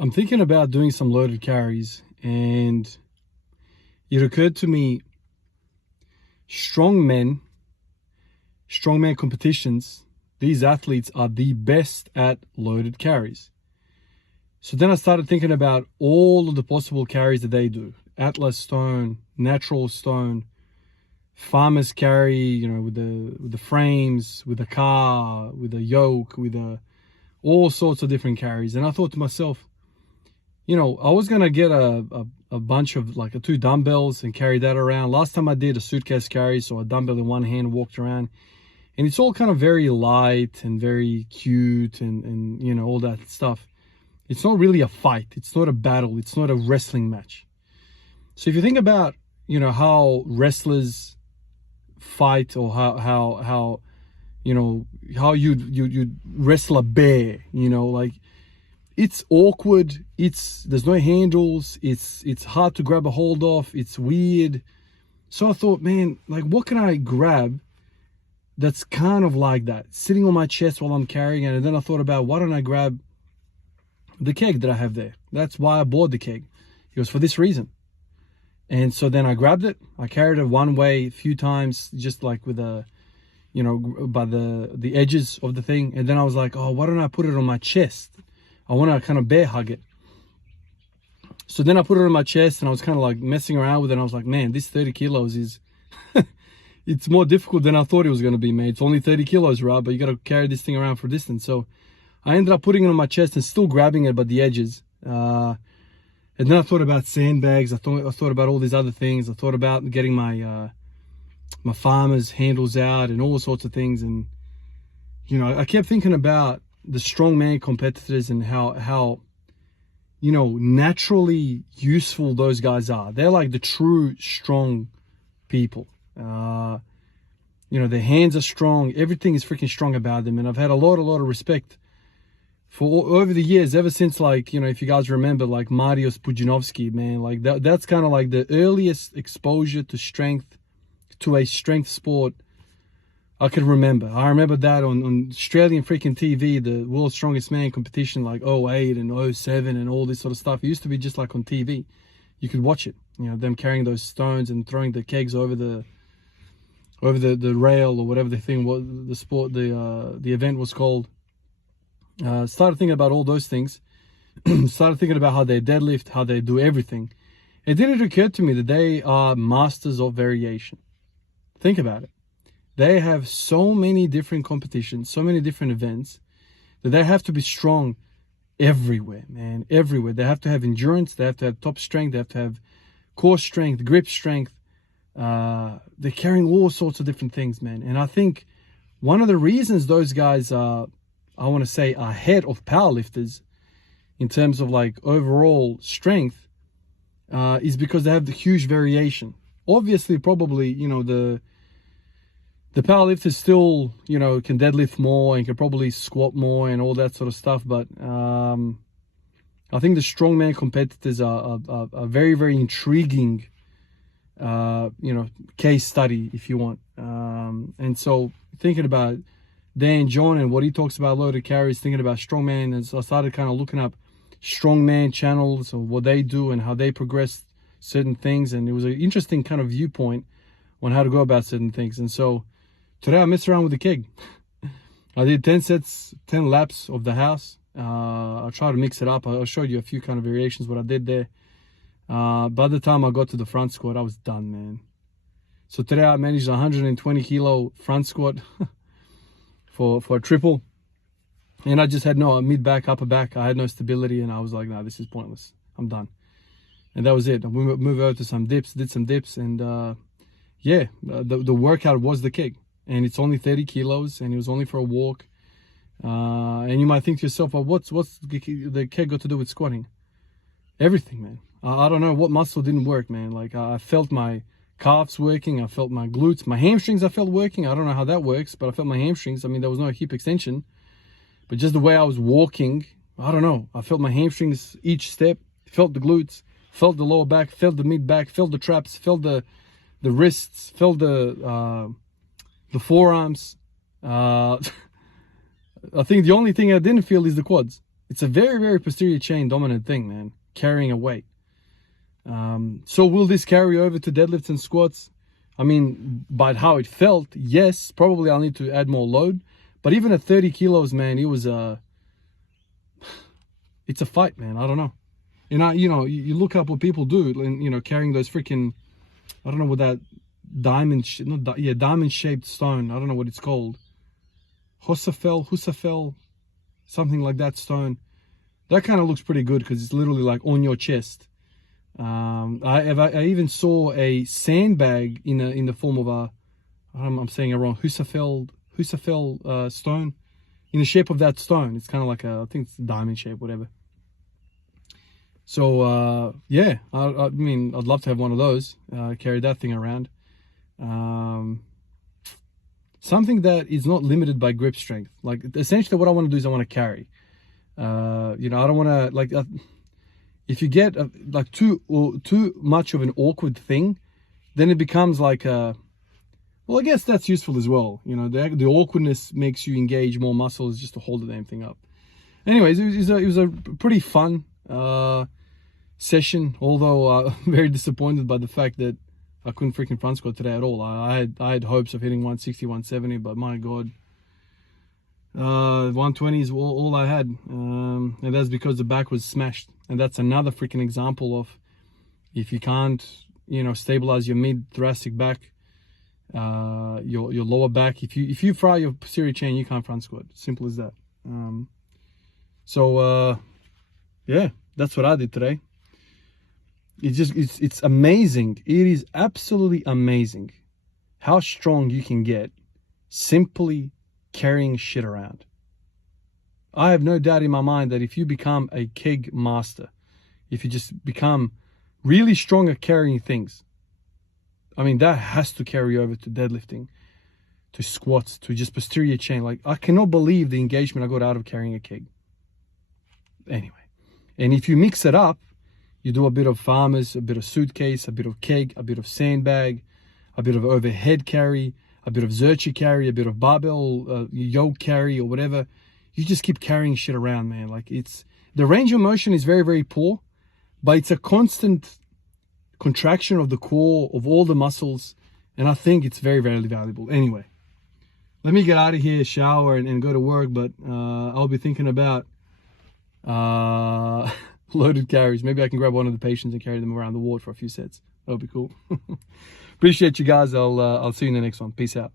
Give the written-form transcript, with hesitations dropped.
I'm thinking about doing some loaded carries, and it occurred to me strongmen competitions, these athletes are the best at loaded carries. So then I started thinking about all of the possible carries that they do. Atlas stone, natural stone, farmer's carry, with the frames, with a car, with a yoke, with all sorts of different carries. And I thought to myself, I was gonna get a bunch of like two dumbbells and carry that around. Last time I did a suitcase carry, so a dumbbell in one hand, walked around, and it's all kind of very light and very cute and all that stuff. It's not really a fight. It's not a battle. It's not a wrestling match. So if you think about how wrestlers fight, or how you wrestle a bear, like, it's awkward, there's no handles, it's hard to grab a hold of, it's weird. So I thought, man, like, what can I grab that's kind of like that, sitting on my chest while I'm carrying it? And then I thought about, why don't I grab the keg that I have there? That's why I bought the keg. It was for this reason. And so then I grabbed it, I carried it one way a few times, just like with by the edges of the thing. And then I was like, oh, why don't I put it on my chest? I want to kind of bear hug it. So then I put it on my chest, and I was kind of like messing around with it. And I was like, man, this 30 kilos is, it's more difficult than I thought it was going to be, man. It's only 30 kilos, Rob, but you got to carry this thing around for a distance. So I ended up putting it on my chest and still grabbing it by the edges. And then I thought about sandbags. I thought about all these other things. I thought about getting my my farmer's handles out and all sorts of things. And I kept thinking about the strongman competitors and how naturally useful those guys are. They're like the true strong people. Their hands are strong. Everything is freaking strong about them. And I've had a lot of respect for over the years, ever since, like, if you guys remember, like Mariusz Pudzianowski, man, like that's kind of like the earliest exposure to a strength sport I could remember. I remember that on Australian freaking TV, the World's Strongest Man competition, like 08 and 07 and all this sort of stuff. It used to be just like on TV. You could watch it, them carrying those stones and throwing the kegs over the rail, or whatever the thing was, the event was called. Started thinking about all those things. Started thinking about how they deadlift, how they do everything. It didn't occur to me that they are masters of variation. Think about it. They have so many different competitions, so many different events, that they have to be strong everywhere, man, everywhere. They have to have endurance, they have to have top strength, they have to have core strength, grip strength. They're carrying all sorts of different things, man. And I think one of the reasons those guys are, I want to say, ahead of powerlifters in terms of like overall strength, is because they have the huge variation. Obviously, probably, the powerlifters still, can deadlift more and can probably squat more and all that sort of stuff. But I think the strongman competitors are very, very intriguing, case study, if you want. And so thinking about Dan John and what he talks about loaded carries, thinking about strongman, and so I started kind of looking up strongman channels or what they do and how they progress certain things. And it was an interesting kind of viewpoint on how to go about certain things. And so today I messed around with the keg. I did 10 sets, 10 laps of the house. I tried to mix it up. I'll show you a few kind of variations what I did there. By the time I got to the front squat, I was done, man. So today I managed a 120 kilo front squat for a triple. And I just had no mid back, upper back. I had no stability, and I was like, nah, this is pointless. I'm done. And that was it. We moved over to some dips, did some dips, and the workout was the keg. And it's only 30 kilos, and it was only for a walk. And you might think to yourself, well, what's the keg got to do with squatting? Everything, man. I don't know what muscle didn't work, man. Like, I felt my calves working, I felt my glutes, my hamstrings I felt working. I don't know how that works, but I felt my hamstrings. I mean, there was no hip extension, but just the way I was walking, I don't know. I felt my hamstrings each step, felt the glutes, felt the lower back, felt the mid back, felt the traps, felt the wrists, felt the forearms. I think the only thing I didn't feel is the quads. It's a very, very posterior chain dominant thing, man, carrying a weight. So will this carry over to deadlifts and squats? I mean, by how it felt, yes, probably I'll need to add more load. But even at 30 kilos, man, it's a fight, man. I don't know. And you look up what people do, and carrying those freaking, I don't know what that diamond shaped stone. I don't know what it's called. Husafel, something like that stone. That kind of looks pretty good because it's literally like on your chest. I even saw a sandbag in the form of I'm saying it wrong, Husafel stone, in the shape of that stone. It's kind of like I think it's a diamond shape, whatever. So yeah, I mean, I'd love to have one of those, carry that thing around. Something that is not limited by grip strength. Like essentially what I want to do is I want to carry. I don't want to, like, if you get like too much of an awkward thing, then it becomes like well, I guess that's useful as well. The awkwardness makes you engage more muscles just to hold the damn thing up. Anyways, it was a pretty fun session, although I'm very disappointed by the fact that I couldn't freaking front squat today at all. I had hopes of hitting 160, 170, but my God, 120 is all I had, and that's because the back was smashed. And that's another freaking example of, if you can't stabilize your mid thoracic back, your lower back, if you fry your posterior chain, you can't front squat. Simple as that. Yeah, that's what I did today. It's amazing. It is absolutely amazing how strong you can get simply carrying shit around. I have no doubt in my mind that if you become a keg master, if you just become really strong at carrying things, I mean, that has to carry over to deadlifting, to squats, to just posterior chain. Like, I cannot believe the engagement I got out of carrying a keg. Anyway, and if you mix it up, you do a bit of farmers, a bit of suitcase, a bit of keg, a bit of sandbag, a bit of overhead carry, a bit of Djuric carry, a bit of barbell yoke carry, or whatever. You just keep carrying shit around, man. Like, the range of motion is very, very poor, but it's a constant contraction of the core, of all the muscles, and I think it's very, very valuable. Anyway, let me get out of here, shower, and go to work, but I'll be thinking about loaded carries. Maybe I can grab one of the patients and carry them around the ward for a few sets. That would be cool. Appreciate you guys. I'll see you in the next one. Peace out.